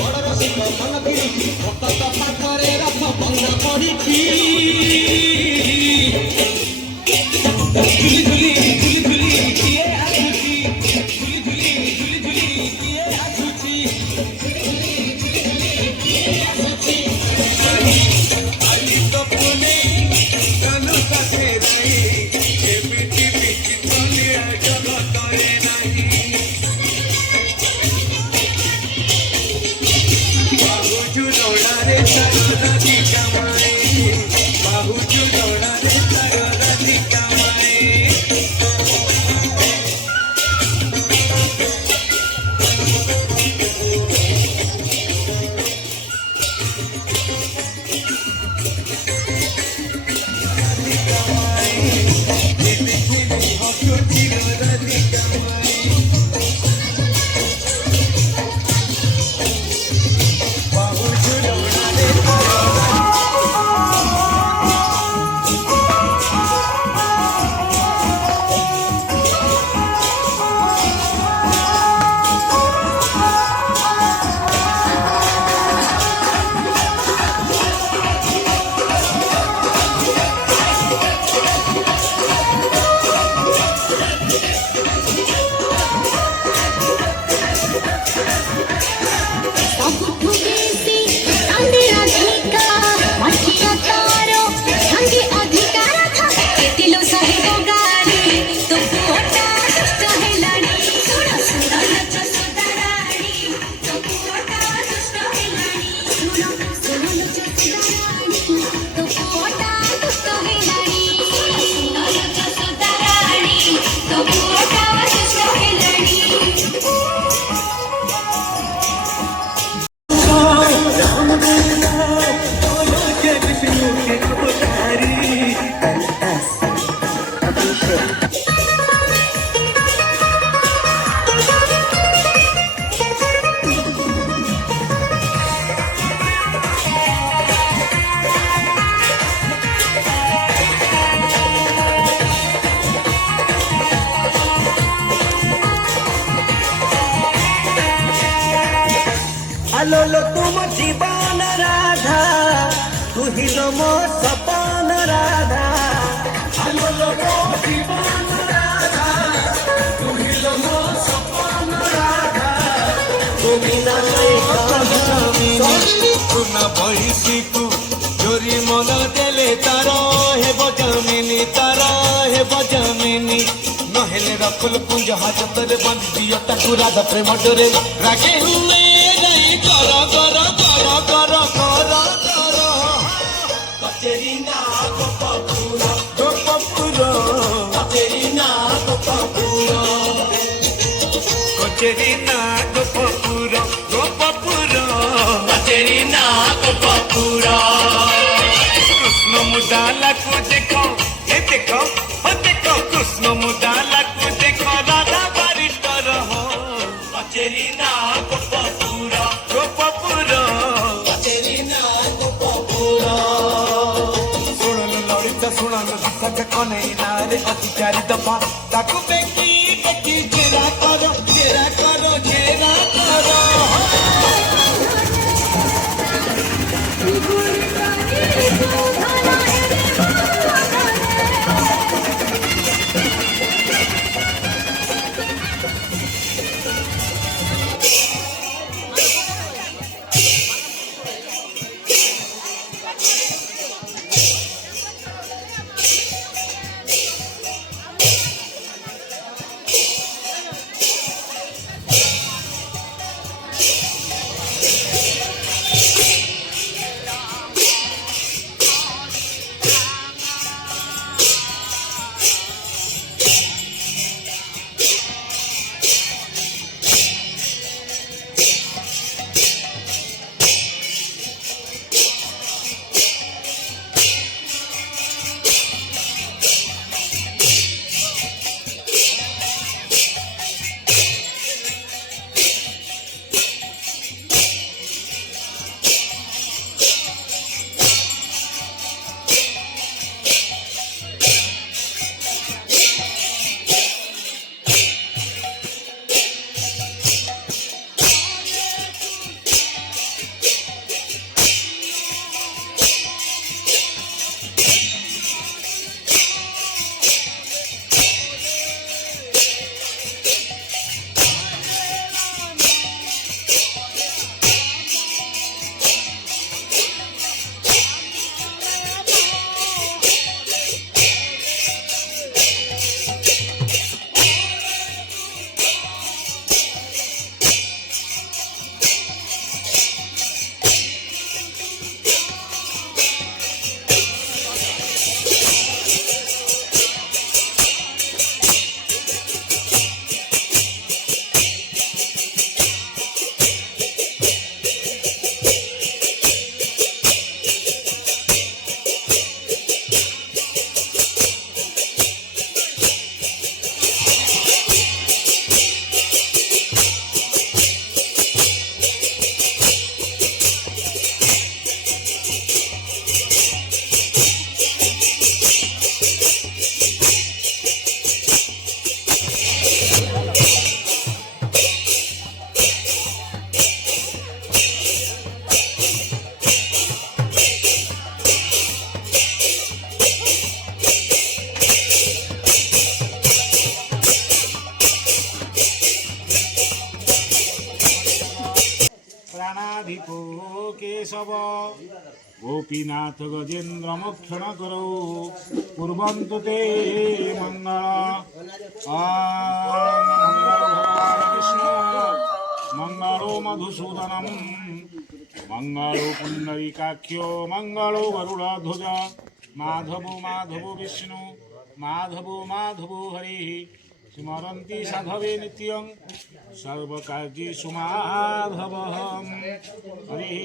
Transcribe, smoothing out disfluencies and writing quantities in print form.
बड़ रसिक मन फिरी भक्त पाखरे रथ बंधा पड़ी झुली झुली झुली झुली किए आछुची झुली झुली झुली झुली किए आछुची आई तो पुणे तनु साथे रही ए बिटी बिटी बोलिया जगत रे नहीं बाहु जुड़ोड़ा रे सारा की कमाई बाहु जुड़ोड़ा रे सारा की कमाई आलो लो तुम जीवन राधा तू ही लो मो सपन राधा आलो लो मो जीवन राधा तू ही लो मो सपन राधा तुमी ना सुना बहिसी को जोरी मन देले तारा हे बजमिनी तारा हे बजमिनी नहेले रखल कुंज हाजतरे बंद दियो ताकू राधा प्रेम डोरे रागे हुए करा करा करा करा करा करा कचेरी ना गोपपुरा गोपपुरा कचेरी ना गोपपुरा कचेरी ना गोपपुरा गोपपुरा कचेरी ना गोपपुरा कृष्ण मुदाला को देखो ये देखो हो देखो कृष्ण मुदाला को देखो राधा बारिस्टर हो कचेरी ना गोपपुरा गोपपुरा कचेरी ना गोपपुरा सुनल ललिता सुनल दिशा कने नारे अति चारि दफा ताकू बेकी बेकी जेरा करो जेरा करो जेरा करो गणाधिपो केशव गोपीनाथ गजेन्द्र मोक्षण करो कुर्वन्तु ते मंगल विष्णु मंगलो मधुसूदनम मंगलो पुंडरीकाख्यो मंगलो गरुड़ध्वज माधवो माधवो विष्णु माधवो माधवो हरि स्मरन्ति साधवे नित्यं सर्वकार्येषु माधवः हरि।